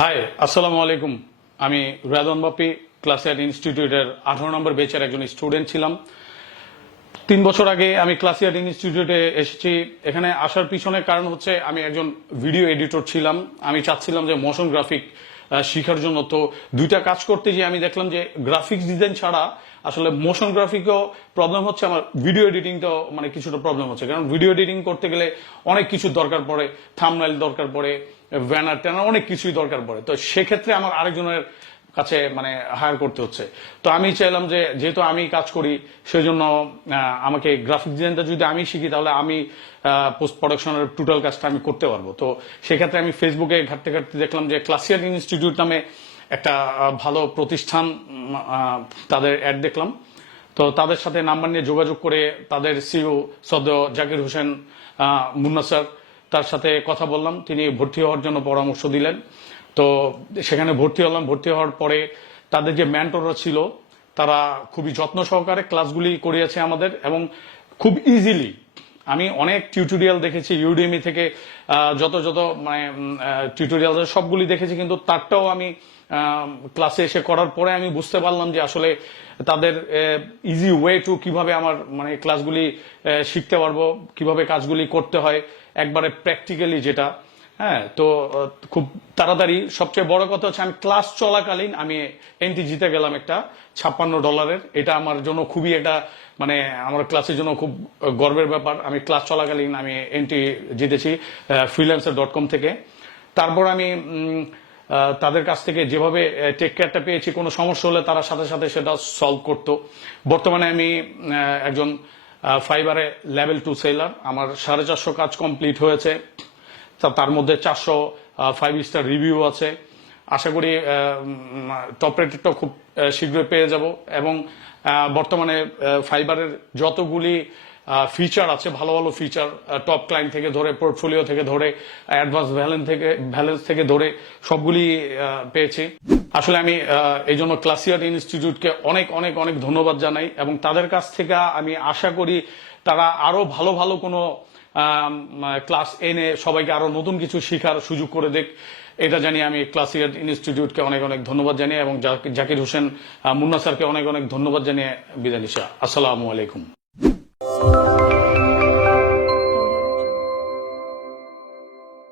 High, আসসালামু আলাইকুম। আমি য়ণগঞ ক্লাসিয়ার্ট ইনস্টিটিউটের 18 নম্বর ব্যাচের একজন স্টুডেন্ট ছিলাম। 3 বছর আগে আমি ক্লাসিয়ার্ট ইনস্টিটিউটে এসেছি। এখানে আসার পিছনে কারণ হচ্ছে আমি একজন ভিডিও এডিটর ছিলাম। আমি চাচ্ছিলাম যে মোশন গ্রাফিক শেখার জন্য। তো দুইটা কাজ করতে গিয়ে আমি দেখলাম যে গ্রাফিক্স ডিজাইন ছাড়া আসলে মোশন গ্রাফিকও প্রবলেম হচ্ছে, আমার ভিডিও এডিটিংটাও মানে কিছুটা প্রবলেম হচ্ছে। কারণ ভিডিও এডিটিং করতে গেলে অনেক কিছু দরকার পড়ে, থাম্বনেইল দরকার পড়ে, ব্যানার ট্যানার অনেক কিছুই দরকার পড়ে। তো সেক্ষেত্রে আমার আরেকজনের কাছে মানে হায়ার করতে হচ্ছে। তো আমি চাইলাম যে যেহেতু আমি কাজ করি সেই জন্য আমাকে গ্রাফিক ডিজাইনটা যদি আমি শিখি তাহলে আমি পোস্ট প্রোডাকশনের টোটাল কাজটা আমি করতে পারবো। তো সেক্ষেত্রে আমি ফেসবুকে ঘাটতে ঘাটতে দেখলাম যে ক্লাসিয়ার্ট ইনস্টিটিউট নামে একটা ভালো প্রতিষ্ঠান, তাদের অ্যাড দেখলাম। তো তাদের সাথে নাম্বার নিয়ে যোগাযোগ করে তাদের সিইও সফটওয জাকির হোসেন মুন্না স্যার, তার সাথে কথা বললাম। তিনি ভর্তি হওয়ার জন্য পরামর্শ দিলেন। তো সেখানে ভর্তি হলাম। ভর্তি হওয়ার পরে তাদের যে মেন্টররা ছিল তারা খুবই যত্ন সহকারে ক্লাসগুলি করিয়েছে আমাদের, এবং খুব ইজিলি। আমি অনেক টিউটোরিয়াল দেখেছি ইউডেমি থেকে, যত মানে টিউটোরিয়াল সবগুলি দেখেছি, কিন্তু তারটাও আমি ক্লাসে এসে করার পরে আমি বুঝতে পারলাম যে আসলে তাদের ইজি ওয়ে টু কিভাবে আমার মানে ক্লাসগুলি শিখতে পারবো, কিভাবে কাজগুলি করতে হয় একবারে প্র্যাকটিক্যালি যেটা। হ্যাঁ, তো খুব তাড়াতাড়ি। সবচেয়ে বড় কথা হচ্ছে আমি ক্লাস চলাকালীন আমি এন্ট্রি জিতে গেলাম একটা $56। এটা আমার জন্য খুবই একটা মানে আমার ক্লাসের জন্য খুব গর্বের ব্যাপার। আমি ক্লাস চলাকালীন আমি এন্ট্রি জিতেছি freelancer.com থেকে। তারপর আমি তাদের কাছ থেকে যেভাবে টেক কেয়ারটা পেয়েছি, কোনো সমস্যা হলে তারা সাথে সাথে সেটা সলভ করতো। বর্তমানে আমি একজন ফাইবারে লেভেল 2 সেলার। আমার 450 কাজ কমপ্লিট হয়েছে, তার মধ্যে 400 5 স্টার রিভিউ আছে। আশা করি টপ রেটেডটা খুব শীঘ্রই পেয়ে যাব। এবং বর্তমানে ফাইবারের যতগুলি ফিচার আছে, ভালো ভালো ফিচার, টপ ক্লায়েন্ট থেকে ধরে, পোর্টফোলিও থেকে ধরে, অ্যাডভান্স ভ্যালেন্স থেকে ধরে সবগুলি পেয়েছি। আসলে আমি এই জন্য ক্লাসিয়ার্ট ইনস্টিটিউটকে অনেক অনেক অনেক ধন্যবাদ জানাই, এবং তাদের কাছ থেকে আমি আশা করি তারা আরো ভালো ভালো কোনো ক্লাস এনে সবাইকে আরো নতুন কিছু শেখার সুযোগ করে দেখ। এটা জানি আমি ক্লাসিয়ার্ট ইনস্টিটিউটকে অনেক অনেক ধন্যবাদ জানিয়ে, এবং জাকির হোসেন মুন্না স্যারকে অনেক অনেক ধন্যবাদ জানিয়ে বিদায় নিচ্ছি। আসসালামু আলাইকুম।